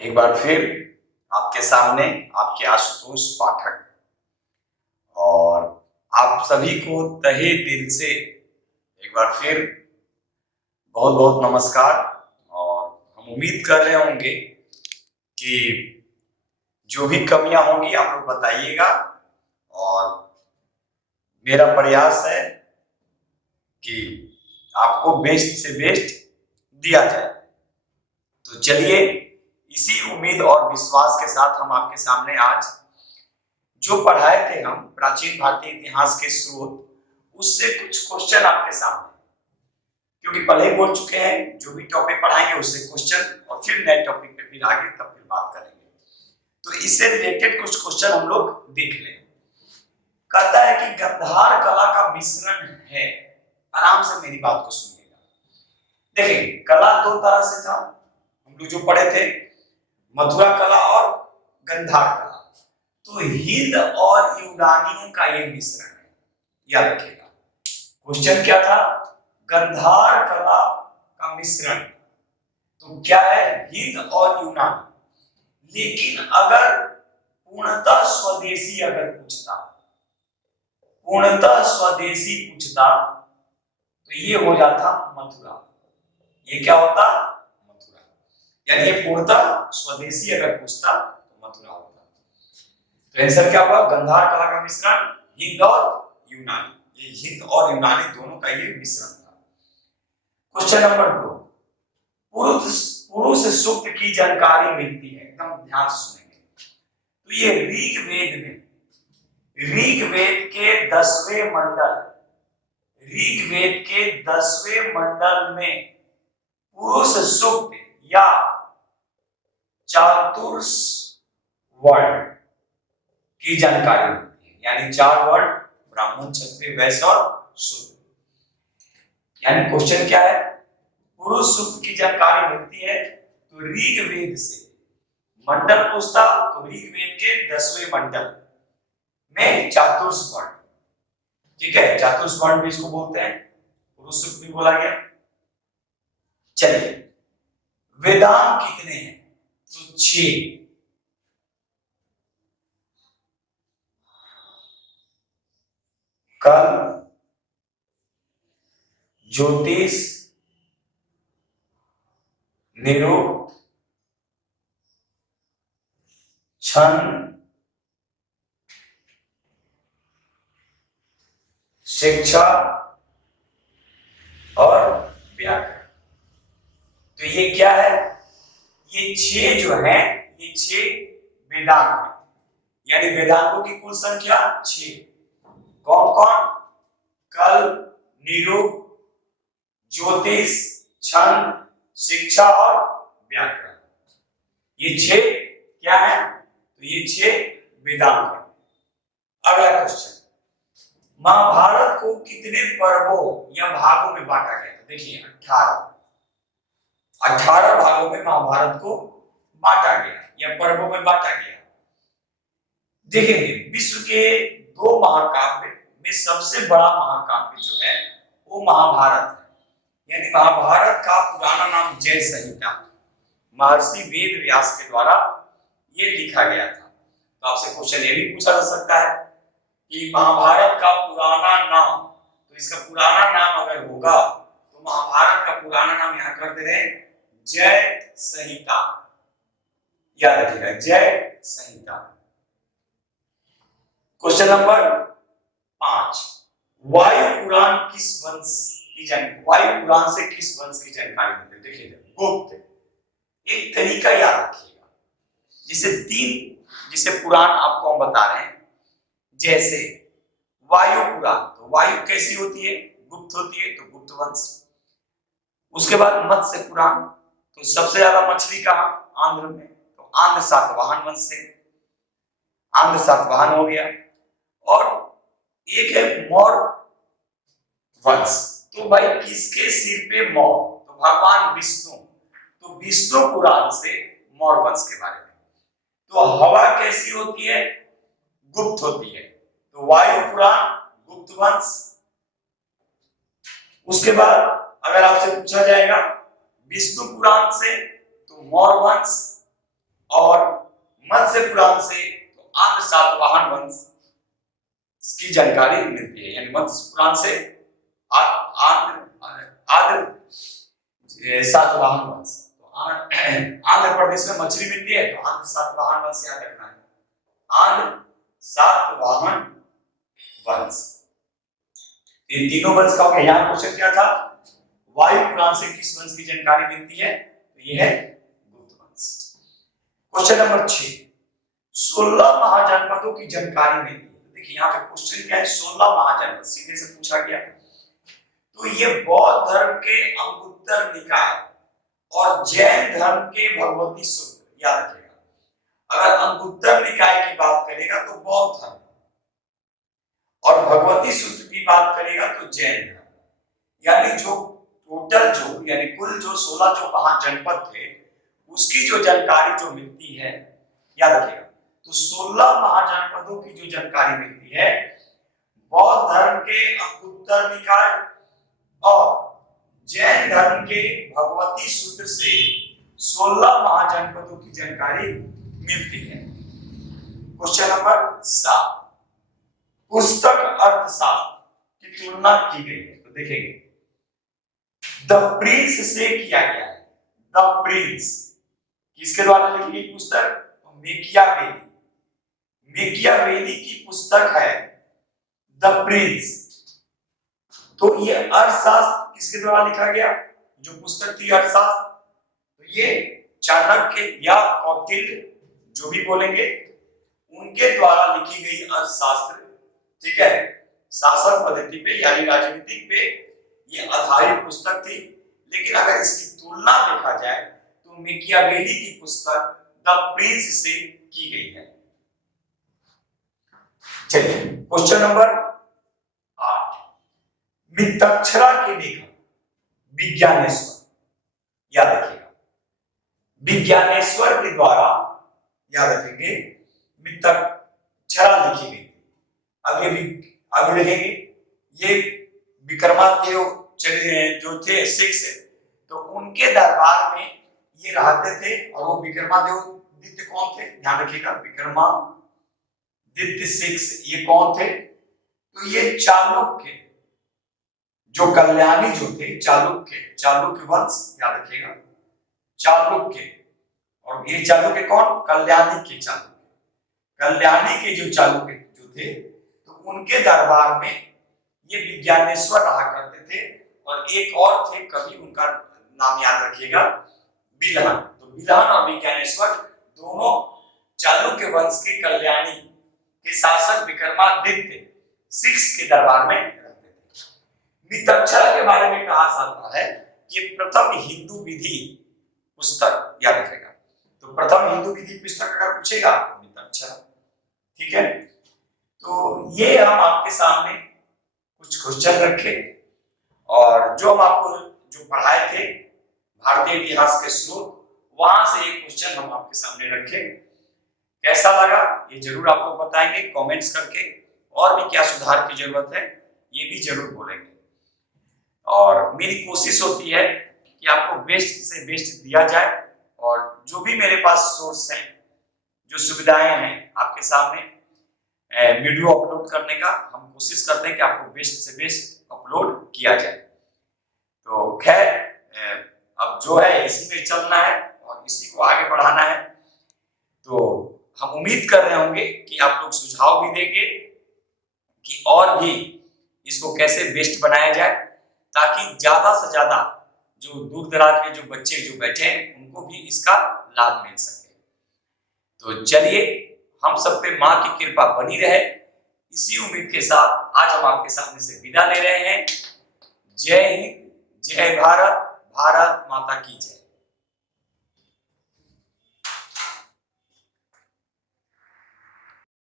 एक बार फिर आपके सामने आपके आशुतोष पाठक, और आप सभी को तहे दिल से एक बार फिर बहुत बहुत नमस्कार। और हम उम्मीद कर रहे होंगे कि जो भी कमियां होंगी आप लोग बताइएगा, और मेरा प्रयास है कि आपको बेस्ट से बेस्ट दिया जाए। तो चलिए, इसी उम्मीद और विश्वास के साथ हम आपके सामने आज जो पढ़ाए थे हम प्राचीन भारतीय इतिहास के स्रोत, उससे कुछ क्वेश्चन आपके सामने, क्योंकि पहले बोल चुके हैं जो भी टॉपिक पढ़ाएंगे उससे क्वेश्चन, और फिर नए टॉपिक पे फिर आगे तब फिर बात करेंगे। तो इससे रिलेटेड कुछ क्वेश्चन हम लोग देख लें। कहता है कि गंधार कला का मिश्रण है। आराम से मेरी बात को सुनिएगा। देखिए, कला दो तरह से था, हम लोग जो पढ़े थे, मथुरा कला और गंधार कला। तो हिंद और यूनानियों का ये मिश्रण है, याद रखिएगा। क्वेश्चन क्या था? गंधार कला का मिश्रण। तो क्या है? हिंद और यूनानी। लेकिन अगर पूर्णतः स्वदेशी अगर पूछता, पूर्णतः स्वदेशी पूछता, तो ये हो जाता मथुरा। ये क्या होता? मथुरा। यानी ये पूर्णतः स्वदेशी अगर पूछता तो मथुरा होता। तो आंसर क्या हुआ? गंधार कला का मिश्रण, हिंद और यूनानी। ये हिंद और यूनानी दोनों का ये मिश्रण था। क्वेश्चन नंबर 2, पुरुष सूक्त की जानकारी मिलती है। एकदम ध्यान से सुनेंगे। तो ये ऋग्वेद में, ऋग्वेद के 10वें मंडल, ऋग्वेद के 10वें मंडल में पुरुष सूक्त या चातुर्स वर्ण की जानकारी मिलती है। यानी 4 वर्ण, ब्राह्मण, क्षत्रिय, वैश्य और शूद्र। यानी क्वेश्चन क्या है? पुरुष सूक्त की जानकारी मिलती है। तो ऋग्वेद से मंडल पूछता, तो ऋग्वेद के 10वें मंडल में चातुर्स वर्ण, ठीक है, चातुर्स वर्ण भी इसको बोलते हैं, पुरुष सूक्त भी बोला गया। चलिए, वेदांत कितने हैं? तो 6। कल, ज्योतिष, निरुक्त, छंद, शिक्षा और व्याकरण। तो ये क्या है? ये 6 जो है, ये 6 वेदांग है। यानी वेदांगों की कुल संख्या 6। कौन कौन? कल, निरुक्त, ज्योतिष, छंद, शिक्षा और व्याकरण। ये 6 क्या है? तो ये 6 वेदांग है। अगला क्वेश्चन, महाभारत को कितने पर्वों या भागों में बांटा गया? देखिए, 18 भागों में महाभारत को बांटा गया या पर्वों में बांटा गया। देखेंगे, विश्व के 2 महाकाव्य में सबसे बड़ा महाकाव्य जो है वो महाभारत है। यानी महाभारत का पुराना नाम जय संहिता, महर्षि वेद व्यास के द्वारा ये लिखा गया था। तो आपसे क्वेश्चन ये भी पूछा जा सकता है कि महाभारत का पुराना नाम, तो इसका पुराना नाम अगर होगा तो महाभारत का पुराना नाम यहां कर दे रहे हैं जय संहिता। याद रखिएगा, जय संहिता। क्वेश्चन नंबर 5, वायु पुराण किस वंश की जानकारी, वायु पुराण से किस वंश की जानकारी मिलती है? देखिए, गुप्त। एक तरीका याद रखिएगा, जिसे पुराण आपको हम बता रहे हैं। जैसे वायु पुराण, तो वायु कैसी होती है? गुप्त होती है, तो गुप्त वंश। उसके बाद मत्स्य पुराण, तो सबसे ज्यादा मछली कहां? आंध्र में, तो आंध्र सातवाहन वंश से, आंध्र सातवाहन हो गया। और एक है मौर्य वंश। तो भाई किसके सिर पे मौर? तो भगवान विष्णु, तो विष्णु पुराण से मौर्य वंश के बारे में। तो हवा कैसी होती है? गुप्त होती है, तो वायु पुराण, गुप्त वंश। उसके बाद अगर आपसे पूछा जाएगा विष्णु पुराण से तो मौर्य वंश, और मत्स्य पुराण से तो आंध्र सातवाहन वंश की जानकारी मिलती है। यानी मत्स्य पुराण से आंध्र सातवाहन वंश, तो आंध्र प्रदेश में मछली मिलती है तो आंध्र सातवाहन वंश याद रखना है, आंध्र सातवाहन वंश। इन तीनों वंश का यहाँ क्वेश्चन क्या था, वायु पुराण से किस वंश की जानकारी मिलती है, तो ये है गुप्त वंश। क्वेश्चन नंबर 6, 16 महाजनपदों की जानकारी मिलती है। तो देखिए यहाँ पे क्वेश्चन क्या है, 16 महाजनपद सीधे से पूछा गया। तो ये बौद्ध धर्म के अंगुत्तर निकाय और जैन धर्म के भगवती सूत्र, याद रखिएगा। अगर अंगुत्तर निकाय की बात करेगा तो बौद्ध धर्म, और भगवती सूत्र की बात करेगा तो जैन धर्म। यानी जो टोटल यानी कुल 16 जो महाजनपद थे उसकी जो जानकारी जो मिलती है, याद रखिएगा। तो 16 महाजनपदों की जो जानकारी मिलती है बौद्ध धर्म के अंगुत्तर निकाय और जैन धर्म के भगवती सूत्र से 16 महाजनपदों की जानकारी मिलती है। क्वेश्चन नंबर 7, पुस्तक अर्थशास्त्र की तुलना की गई है। तो देखेंगे द प्रिंस से किया गया है। द प्रिंस किसके द्वारा लिखी गई पुस्तक, तो मेकियावेली, मेकियावेली की पुस्तक है द प्रिंस। तो ये अर्थशास्त्र किसके द्वारा लिखा गया, जो पुस्तक थी अर्थशास्त्र, तो ये चाणक्य या कौटिल्य जो भी बोलेंगे उनके द्वारा लिखी गई अर्थशास्त्र, ठीक है, शासन पद्धति पे यानी राजनीतिक पे ये आधारित पुस्तक थी। लेकिन अगर इसकी तुलना देखा जाए तो मेकियावेली की पुस्तक द प्रिंस से की गई है। चलिए क्वेश्चन नंबर 8, मितक्षरा के लेखक विज्ञानेश्वर, याद रखिएगा, विज्ञानेश्वर के द्वारा, याद रखेंगे, मितक्षरा लिखी गई। आगे देखेंगे ये विक्रमादित्य जो थे 6, तो उनके दरबार में ये रहते थे। और वो विक्रमादित्य कौन थे, ध्यान रखिएगा, विक्रमादित्य 6 ये कौन थे, तो ये चालुक्य, जो कल्याणी जो थे, चालुक्य वंश, याद रखिएगा, चालुक्य। और ये चालुक्य कौन, कल्याणी के चालुक्य, कल्याणी के जो चालुक्य जो थे, तो उनके दरबार में ये विज्ञानेश्वर रहा करते थे। और एक और थे कवि, उनका नाम याद रखिएगा, बिलहन। तो बिलहन और विज्ञानेश्वर दोनों चालुक्य वंश के कल्याणी के शासक विक्रमादित्य 6 के दरबार में रहते थे। मितक्षरा के बारे में कहा जाता है कि प्रथम हिंदू विधि पुस्तक, याद रखेगा। तो प्रथम हिंदू विधि पुस्तक अगर पूछेगा तो मितक्षरा, ठीक है। तो ये हम आपके सामने कुछ क्वेश्चन रखे, और जो हम आपको जो पढ़ाए थे भारतीय इतिहास के स्रोत, वहां से एक क्वेश्चन हम आपके सामने रखे। कैसा लगा ये जरूर आप लोग बताएंगे कमेंट्स करके, और भी क्या सुधार की जरूरत है ये भी जरूर बोलेंगे। और मेरी कोशिश होती है कि आपको बेस्ट से बेस्ट दिया जाए, और जो भी मेरे पास सोर्स हैं, जो सुविधाएं हैं आपके सामने वीडियो अपलोड करने का, हम कोशिश करते हैं कि आपको बेस्ट से बेस्ट अपलोड किया जाए। तो खैर अब जो है इसी में चलना है और इसी को आगे बढ़ाना है। तो हम उम्मीद कर रहे होंगे कि आप लोग सुझाव भी देंगे कि और भी इसको कैसे बेस्ट बनाया जाए, ताकि ज्यादा से ज्यादा जो दूर दराज में जो बच्चे जो बैठे हैं उनको भी इसका लाभ मिल सके। तो चलिए, हम सब पे माँ की कृपा बनी रहे, इसी उम्मीद के साथ आज हम आपके सामने से विदा ले रहे हैं। जय हिंद, जय भारत, भारत माता की जय।